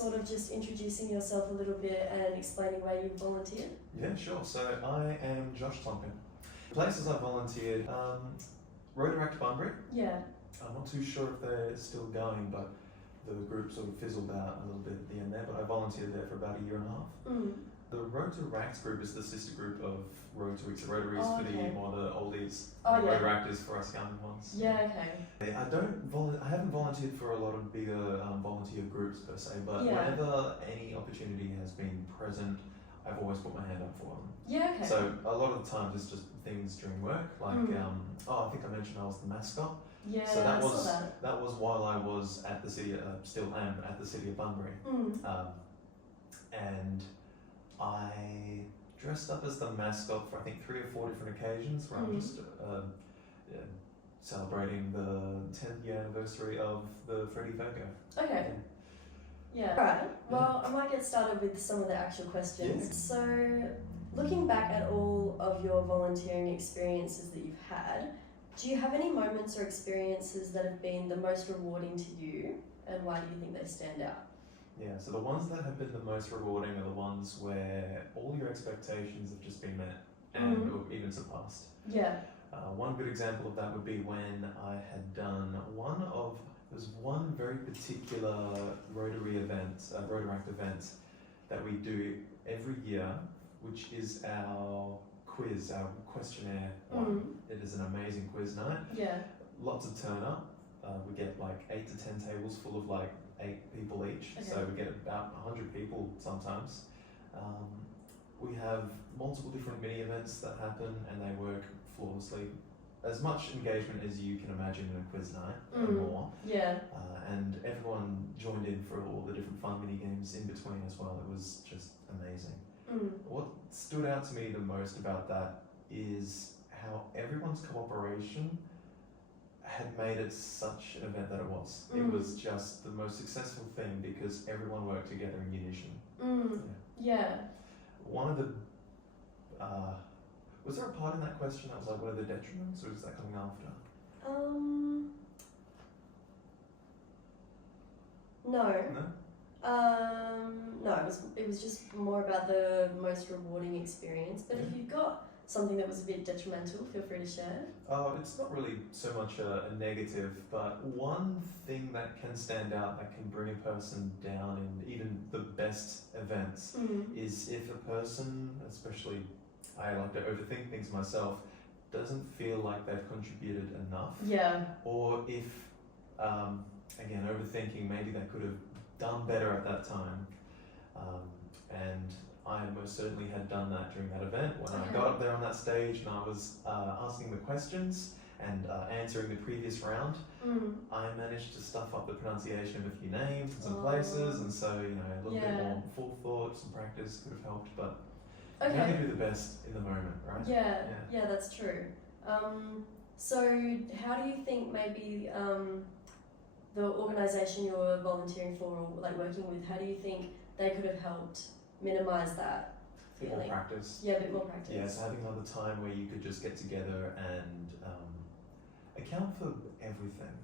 sort of just introducing yourself a little bit and explaining where you volunteered? Yeah, sure. So I am Josh Tonkin. Places I volunteered, Rotaract Bunbury. Yeah. I'm not too sure if they're still going, but the group sort of fizzled out a little bit at the end there, but I volunteered there for about a year and a half. Mm. The Rotaract group is the sister group of Rotary. So Rotary is for the more the oldies. Rotaract is for us young ones. Yeah, okay. I haven't volunteered for a lot of bigger volunteer groups per se, but whenever any opportunity has been present, I've always put my hand up for them. Yeah, okay. So a lot of the times it's just things during work, like I think I mentioned I was the mascot. Yeah, so I saw that was while I was at the city, still am at the city of Bunbury, and I dressed up as the mascot for I think 3 or 4 different occasions where I'm just celebrating the 10th year anniversary of the Freddie Virgo. Okay. Yeah. Alright, well, I might get started with some of the actual questions. Yeah. So, looking back at all of your volunteering experiences that you've had, do you have any moments or experiences that have been the most rewarding to you, and why do you think they stand out? Yeah, so the ones that have been the most rewarding are the ones where all your expectations have just been met and or even surpassed. Yeah. One good example of that would be when I had done one very particular Rotary event, Rotaract event that we do every year, which is our quiz, our questionnaire one. It is an amazing quiz night. Yeah. Lots of turn up. We get like 8 to 10 tables full of like 8 people each. Okay. So we get about 100 people sometimes. We have multiple different mini events that happen and they work flawlessly. As much engagement as you can imagine in a quiz night and more. Yeah. And everyone joined in for all the different fun mini games in between as well. It was just amazing. What stood out to me the most about that is how everyone's cooperation had made it such an event that it was. It was just the most successful thing because everyone worked together in unison. Yeah. One of the was there a part in that question that was like, what are the detriments, or is that coming after? No. No, it was just more about the most rewarding experience. But if you've got something that was a bit detrimental, feel free to share. It's not really so much a negative, but one thing that can stand out that can bring a person down in even the best events is if a person, especially I like to overthink things myself, doesn't feel like they've contributed enough. Yeah. Or if, again, overthinking, maybe they could have done better at that time. And I most certainly had done that during that event when I got up there on that stage and I was asking the questions and answering the previous round. I managed to stuff up the pronunciation of a few names and some places, and so a little bit more forethought, some practice could have helped, but you can do the best in the moment, right? Yeah, that's true. So how do you think maybe the organisation you're volunteering for or like working with, how do you think they could have helped minimise that feeling? A bit more practice. Yeah, a bit more practice. Yeah, so having another time where you could just get together and account for everything.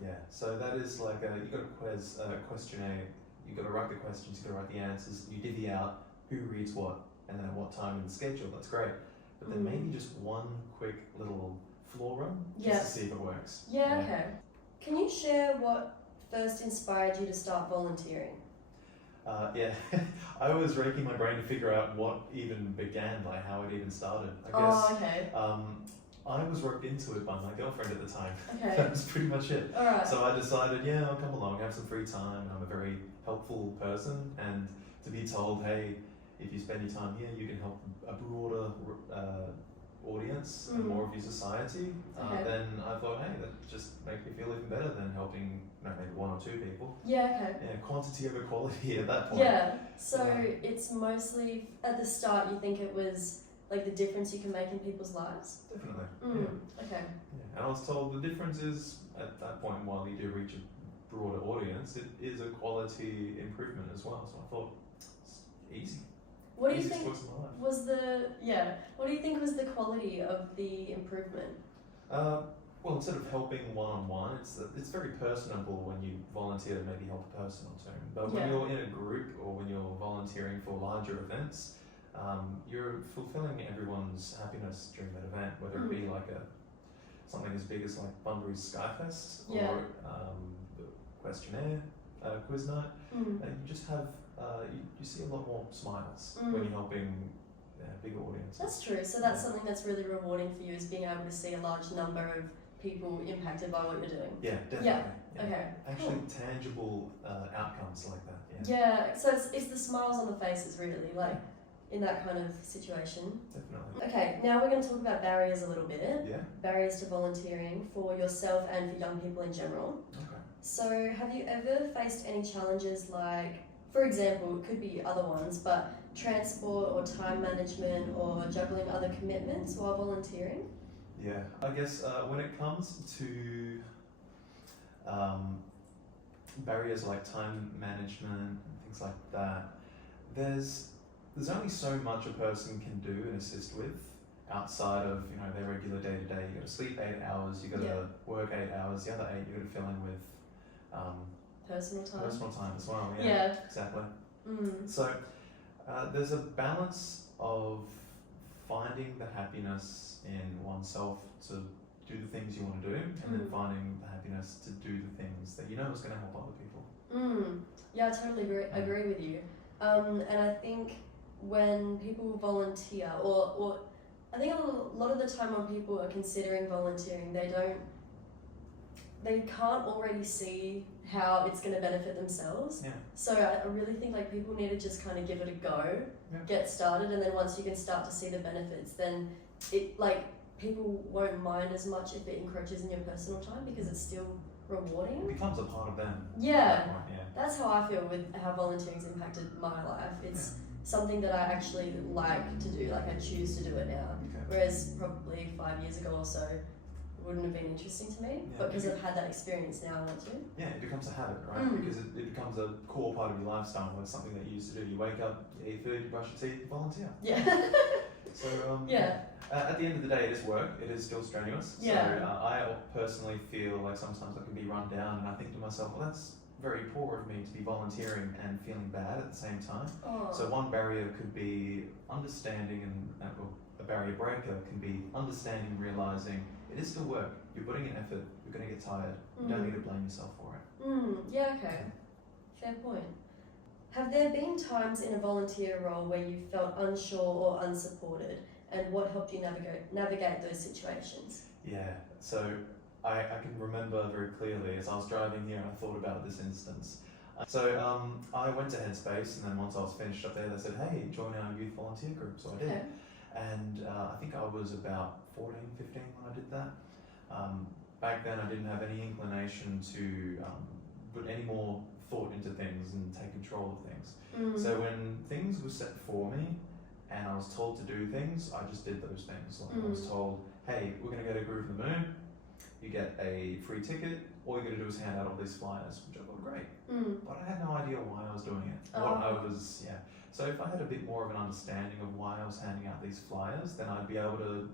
Yeah, so that is like you've got a questionnaire, you've got to write the questions, you've got to write the answers, you divvy out who reads what and then at what time in the schedule, that's great. But then maybe just one quick little floor run just to see if it works. Yeah, okay. Can you share what first inspired you to start volunteering? I was raking my brain to figure out what even began, like how it even started. I guess. I was roped into it by my girlfriend at the time. Okay. That was pretty much it. Alright. So I decided, I'll come along, have some free time. I'm a very helpful person, and to be told, hey, if you spend your time here, you can help a broader audience and more of your society, then I thought, hey, that just makes me feel even better than helping maybe 1 or 2 people. Yeah, okay. Yeah, quantity over quality at that point. Yeah, so it's mostly, at the start you think it was like the difference you can make in people's lives? Definitely, Okay. Yeah. And I was told the difference is, at that point, while you do reach a broader audience, it is a quality improvement as well, so I thought, it's easy. What do you think was the quality of the improvement? well, instead of helping one-on-one, it's very personable when you volunteer to maybe help a person or two. But when Yeah. you're in a group or when you're volunteering for larger events, you're fulfilling everyone's happiness during that event, whether it be like something as big as like Bunbury's Skyfest Yeah. or the questionnaire quiz night. You just have you see a lot more smiles when you're helping bigger audiences. That's true. So that's something that's really rewarding for you, is being able to see a large number of people impacted by what you're doing. Yeah, definitely. Yeah. Yeah. Okay. Actually, Cool. tangible outcomes like that. Yeah. So it's the smiles on the faces, really, like in that kind of situation. Definitely. Okay. Now we're going to talk about barriers a little bit. Yeah. Barriers to volunteering for yourself and for young people in general. Okay. So have you ever faced any challenges, like, for example, it could be other ones, but transport or time management or juggling other commitments while volunteering? Yeah, I guess when it comes to barriers like time management and things like that, there's only so much a person can do and assist with outside of their regular day to day. You got to sleep 8 hours, you got to work 8 hours. The other 8 you got to fill in with personal time. Personal time as well. Yeah, Yeah. exactly. So there's a balance of finding the happiness in oneself to do the things you want to do, and then finding the happiness to do the things that you know is going to help other people. Yeah, I totally agree with you. And I think when people volunteer, or I think a lot of the time when people are considering volunteering, they can't already see how it's going to benefit themselves. Yeah. So I really think like people need to just kind of give it a go, get started, and then once you can start to see the benefits, then it people won't mind as much if it encroaches in your personal time, because it's still rewarding. It becomes a part of them. Yeah. At that point, That's how I feel with how volunteering's impacted my life. It's something that I actually like to do, like I choose to do it now. Okay. Whereas probably 5 years ago or so, it wouldn't have been interesting to me, but because I've had that experience now, I want to. Yeah, it becomes a habit, right? Because it becomes a core part of your lifestyle. It's something that you used to do. You wake up, you eat food, you brush your teeth, you volunteer. Yeah. So at the end of the day, it is work. It is still strenuous. Yeah. So I personally feel like sometimes I can be run down, and I think to myself, well, that's very poor of me to be volunteering and feeling bad at the same time. So one barrier could be understanding, and a barrier breaker can be understanding, realizing it is still work. You're putting in effort. You're going to get tired. You don't need to blame yourself for it. Yeah. Okay. Fair point. Have there been times in a volunteer role where you felt unsure or unsupported, and what helped you navigate those situations? Yeah, so I can remember very clearly as I was driving here and I thought about this instance. So I went to Headspace, and then once I was finished up there, they said, hey, join our youth volunteer group. So I did. Okay. And I think I was about 14, 15 when I did that. Back then I didn't have any inclination to put any more thought into things and take control of things. So when things were set for me and I was told to do things, I just did those things. Like I was told, hey, we're going to go to Groove the Moon, you get a free ticket, all you got to do is hand out all these flyers, which I thought great. But I had no idea why I was doing it. So if I had a bit more of an understanding of why I was handing out these flyers, then I'd be able to,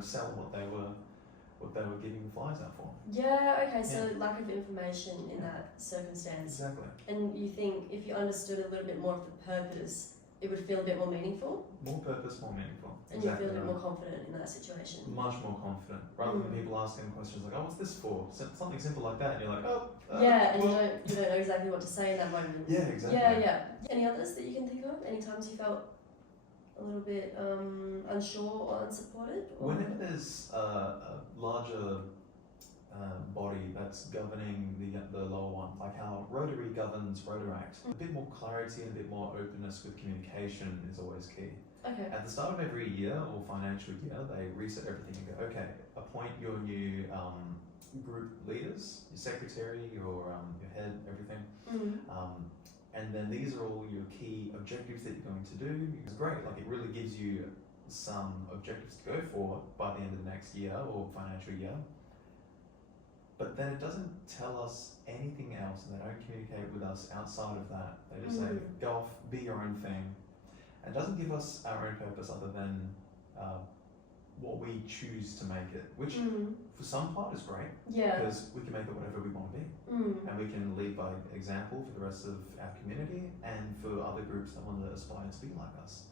sell what they were giving the flyers out for. Yeah, okay, so lack of information in that circumstance. Exactly. And you think if you understood a little bit more of the purpose, it would feel a bit more meaningful? More purpose, more meaningful. And exactly you feel a bit more confident in that situation? Much more confident. Rather than people asking questions like, oh, what's this for? Something simple like that, and you're like, and you don't know exactly what to say in that moment. Yeah, exactly. Yeah. Any others that you can think of? Any times you felt a little bit unsure or unsupported? Or? Whenever there's a larger body that's governing the lower one, like how Rotary governs Rotaract, a bit more clarity and a bit more openness with communication is always key. Okay. At the start of every year or financial year, they reset everything and go, okay, appoint your new group leaders, your secretary, your head, everything. And then these are all your key objectives that you're going to do. It's great, like it really gives you some objectives to go for by the end of the next year or financial year. But then it doesn't tell us anything else, and they don't communicate with us outside of that. They just say, go off, be your own thing. And it doesn't give us our own purpose other than what we choose to make it, which Mm. for some part is great Yeah. because we can make it whatever we want to be, and we can lead by example for the rest of our community and for other groups that want to aspire to be like us.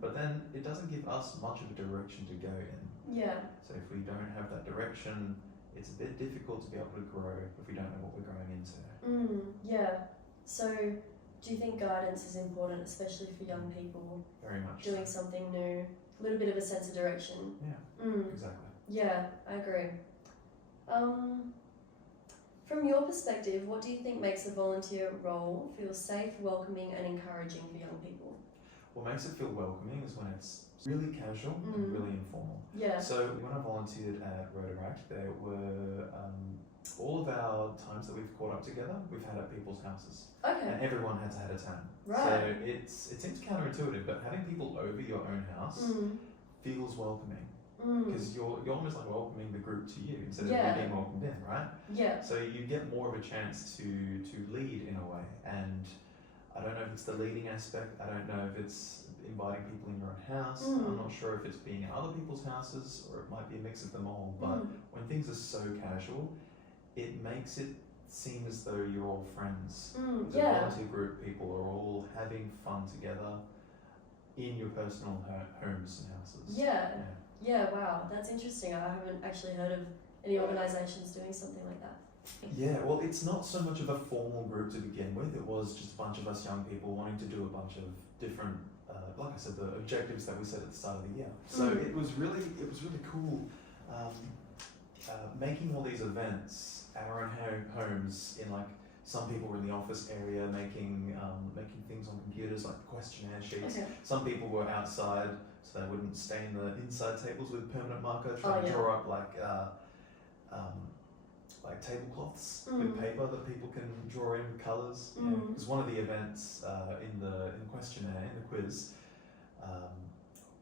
But then it doesn't give us much of a direction to go in. Yeah. So if we don't have that direction, it's a bit difficult to be able to grow if we don't know what we're growing into. Yeah. So, do you think guidance is important, especially for young people Very much. doing something new? A little bit of a sense of direction. Yeah. Exactly. Yeah, I agree. From your perspective, what do you think makes a volunteer role feel safe, welcoming, and encouraging for young people? What makes it feel welcoming is when it's really casual and really informal. Yeah. So when I volunteered at Rotaract, there were all of our times that we've caught up together, we've had at people's houses. Okay. And everyone had to have a tan. Right. So it seems counterintuitive, but having people over your own house feels welcoming. Because you're almost like welcoming the group to you instead of you being welcomed in, right? Yeah. So you get more of a chance to lead in a way. And I don't know if it's the leading aspect, I don't know if it's inviting people in your own house, I'm not sure if it's being in other people's houses or it might be a mix of them all, but when things are so casual, it makes it seem as though you're all friends. The volunteer group people are all having fun together in your personal homes and houses. Yeah, wow, that's interesting. I haven't actually heard of any organisations doing something like that. Yeah, well, it's not so much of a formal group to begin with. It was just a bunch of us young people wanting to do a bunch of different, like I said, the objectives that we set at the start of the year. So it was really cool making all these events at our own homes. In like some people were in the office area making things on computers like questionnaire sheets. Okay. Some people were outside, so they wouldn't stain the inside tables with permanent marker, trying to draw up like tablecloths with paper that people can draw in with colours. Because one of the events in the questionnaire, in the quiz,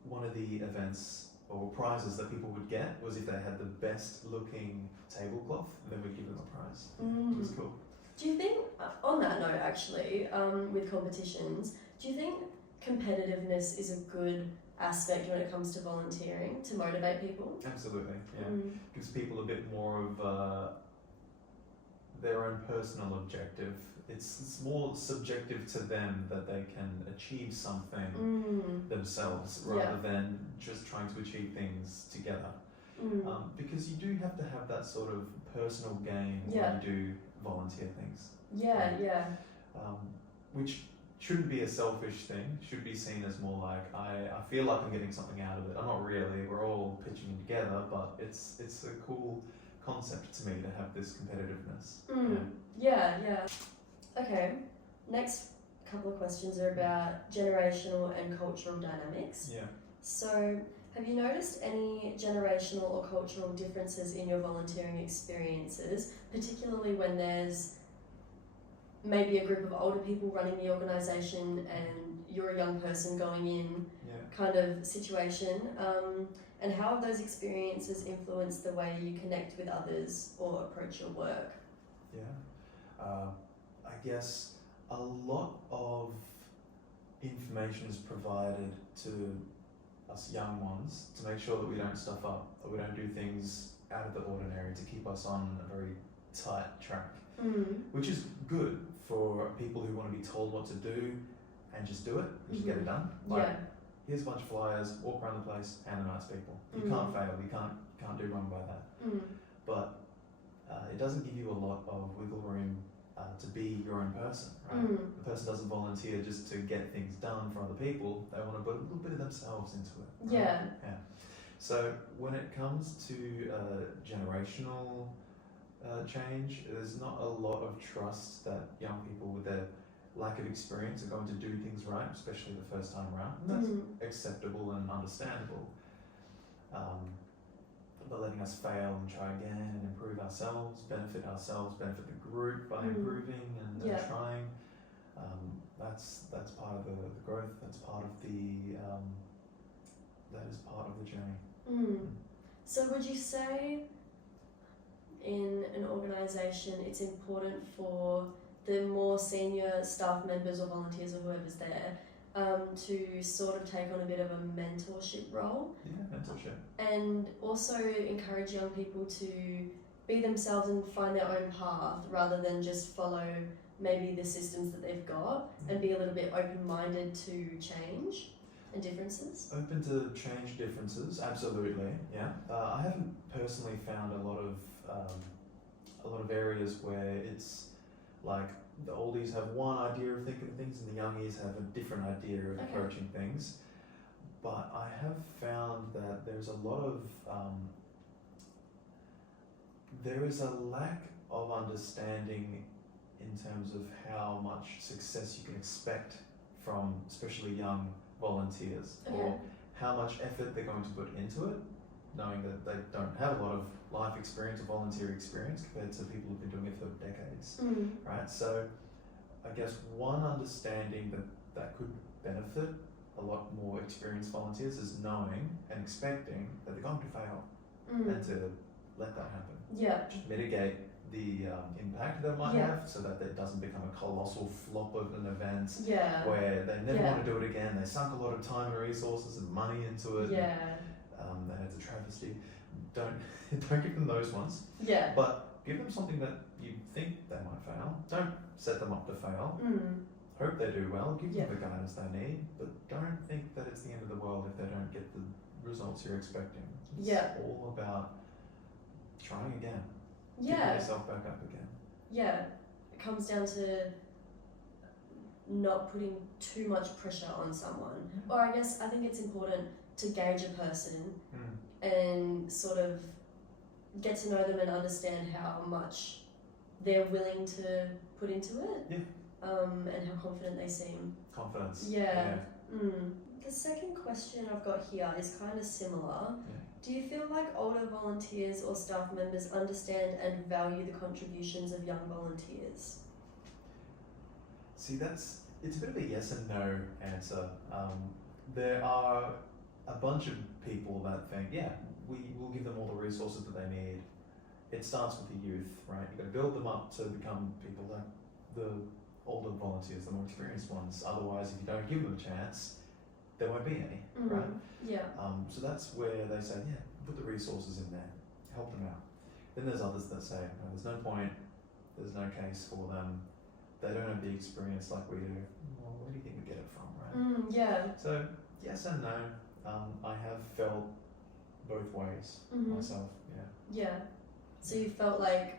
one of the events or prizes that people would get was if they had the best looking tablecloth, then we'd give them a prize. It was cool. Do you think, on that note actually, with competitions, do you think competitiveness is a good aspect when it comes to volunteering to motivate people? Absolutely, yeah. Gives people a bit more of their own personal objective. It's more subjective to them that they can achieve something themselves rather than just trying to achieve things together. Because you do have to have that sort of personal gain when you do volunteer things. Which shouldn't be a selfish thing, should be seen as more like, I feel like I'm getting something out of it. I'm not really, we're all pitching in together, but it's a cool concept to me to have this competitiveness. Okay, next couple of questions are about generational and cultural dynamics. So, have you noticed any generational or cultural differences in your volunteering experiences, particularly when there's maybe a group of older people running the organisation and you're a young person going in kind of situation? And how have those experiences influenced the way you connect with others or approach your work? I guess a lot of information is provided to us young ones to make sure that we don't stuff up, or we don't do things out of the ordinary, to keep us on a very tight track, which is good for people who want to be told what to do and just do it, and just get it done. Here's a bunch of flyers, walk around the place, hand them out to people. You can't fail, you can't do wrong by that. But it doesn't give you a lot of wiggle room to be your own person, right? The person doesn't volunteer just to get things done for other people, they want to put a little bit of themselves into it. Right? So when it comes to generational change, there's not a lot of trust that young people with their lack of experience are going to do things right, especially the first time around. And that's acceptable and understandable. But letting us fail and try again and improve ourselves, benefit the group by improving and trying. That's part of the growth. That's part of that is part of the journey. So would you say in an organisation it's important for the more senior staff members or volunteers or whoever's there to sort of take on a bit of a mentorship role. Yeah, mentorship. And also encourage young people to be themselves and find their own path rather than just follow maybe the systems that they've got, and be a little bit open-minded to change and differences. Open to change differences, absolutely. Yeah, I haven't personally found a lot of areas where it's like the oldies have one idea of thinking things and the youngies have a different idea of approaching things. But I have found that there's a lot of there is a lack of understanding in terms of how much success you can expect from especially young volunteers, or how much effort they're going to put into it, knowing that they don't have a lot of life experience or volunteer experience compared to people who've been doing it for decades, right? So I guess one understanding that could benefit a lot more experienced volunteers is knowing and expecting that they're going to fail, and to let that happen. Yeah. Just mitigate the impact that it might have, so that it doesn't become a colossal flop of an event where they never want to do it again. They sunk a lot of time and resources and money into it. And it's a travesty. Don't give them those ones. But give them something that you think they might fail. Don't set them up to fail. Hope they do well. Give them the guidance they need, but don't think that it's the end of the world if they don't get the results you're expecting. It's all about trying again. Picking yourself back up again. It comes down to not putting too much pressure on someone. Or I think it's important to gauge a person and sort of get to know them and understand how much they're willing to put into it. And how confident they seem. Confidence. The second question I've got here is kind of similar. Do you feel like older volunteers or staff members understand and value the contributions of young volunteers? See, it's a bit of a yes and no answer. There are a bunch of people that think, we will give them all the resources that they need. It starts with the youth, right? You've got to build them up to become people like the older volunteers, the more experienced ones. Otherwise, if you don't give them a chance, there won't be any, right? So that's where they say, put the resources in there, help them out. Then there's others that say, no, there's no point, there's no case for them, they don't have the experience like we do. Well, where do you think we get it from, right? So, yes and no. I have felt both ways myself, So you felt like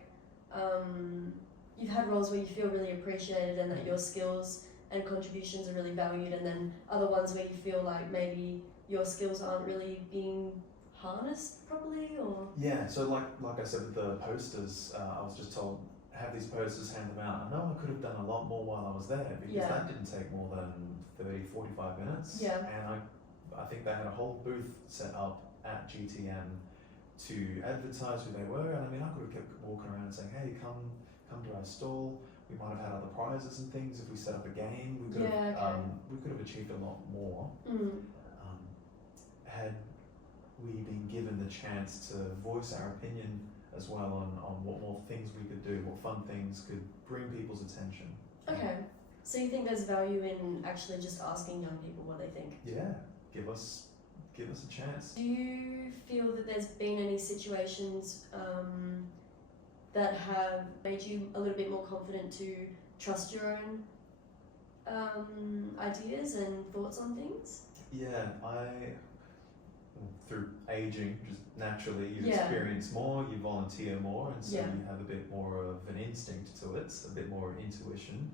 you've had roles where you feel really appreciated and that your skills and contributions are really valued, and then other ones where you feel like maybe your skills aren't really being harnessed properly, or? So like I said with the posters, I was just told, have these posters, hand them out. I know I could have done a lot more while I was there, because that didn't take more than 30, 45 minutes. And I think they had a whole booth set up at GTM to advertise who they were, and I mean I could have kept walking around and saying, hey, come to our stall. We might have had other prizes and things if we set up a game. We could have achieved a lot more had we been given the chance to voice our opinion as well on what more things we could do, what fun things could bring people's attention. So you think there's value in actually just asking young people what they think? Give us a chance. Do you feel that there's been any situations that have made you a little bit more confident to trust your own ideas and thoughts on things? Through aging, just naturally, you experience more, you volunteer more, and so you have a bit more of an instinct to it, a bit more intuition.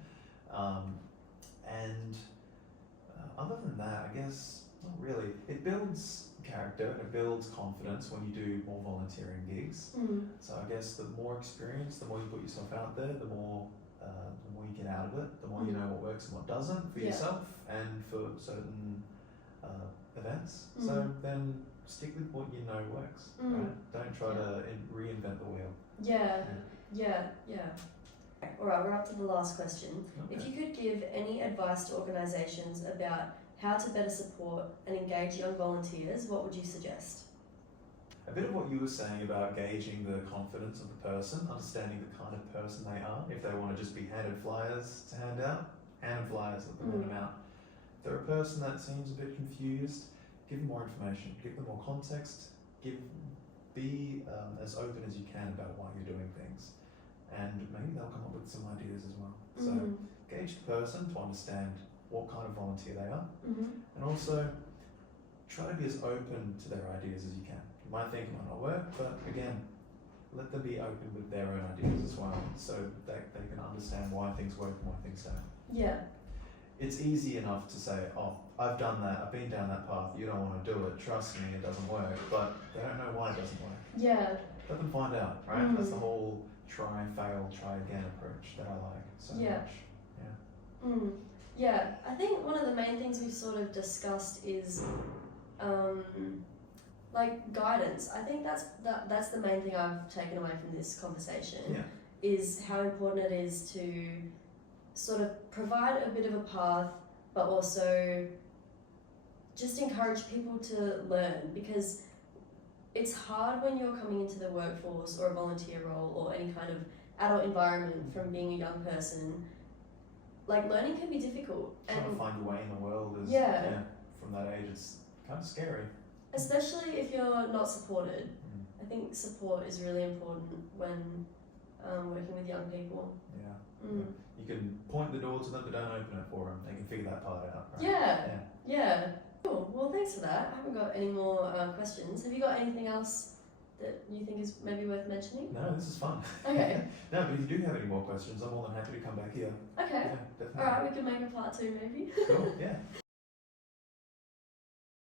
Other than that, I guess, not really. It builds character and it builds confidence when you do more volunteering gigs. So I guess the more experience, the more you put yourself out there, the more you get out of it, the more you know what works and what doesn't for yourself and for certain events. So then stick with what you know works, right? Don't try to reinvent the wheel. Alright, we're up to the last question. If you could give any advice to organisations about how to better support and engage young volunteers, what would you suggest? A bit of what you were saying about gauging the confidence of the person, understanding the kind of person they are. If they want to just be handed flyers to hand out, hand them flyers, let them hand them out. If they're a person that seems a bit confused, give them more information, give them more context, be as open as you can about why you're doing things, and maybe they'll come up with some ideas as well. So gauge the person to understand what kind of volunteer they are, and also try to be as open to their ideas as you can. You might think it might not work, but again, let them be open with their own ideas as well, so that they can understand why things work and why things don't. Yeah. It's easy enough to say, oh, I've done that, I've been down that path, you don't want to do it, trust me, it doesn't work, but they don't know why it doesn't work. Yeah. Let them find out, right? That's the whole try, fail, try again approach that I like so much. Yeah. Yeah, I think one of the main things we've sort of discussed is like guidance. I think that's the main thing I've taken away from this conversation, is how important it is to sort of provide a bit of a path, but also just encourage people to learn, because it's hard when you're coming into the workforce or a volunteer role or any kind of adult environment from being a young person. Like, learning can be difficult. Trying to find your way in the world is, from that age, it's kind of scary. Especially if you're not supported. I think support is really important when working with young people. You can point the door to them, but don't open it for them. They can figure that part out, right? Yeah. Cool. Well, thanks for that. I haven't got any more questions. Have you got anything else that you think is maybe worth mentioning? No, this is fun. Okay. No, but if you do have any more questions, I'm more than happy to come back here. Okay. Yeah, definitely. Alright, we can make a part 2 maybe. Cool, yeah.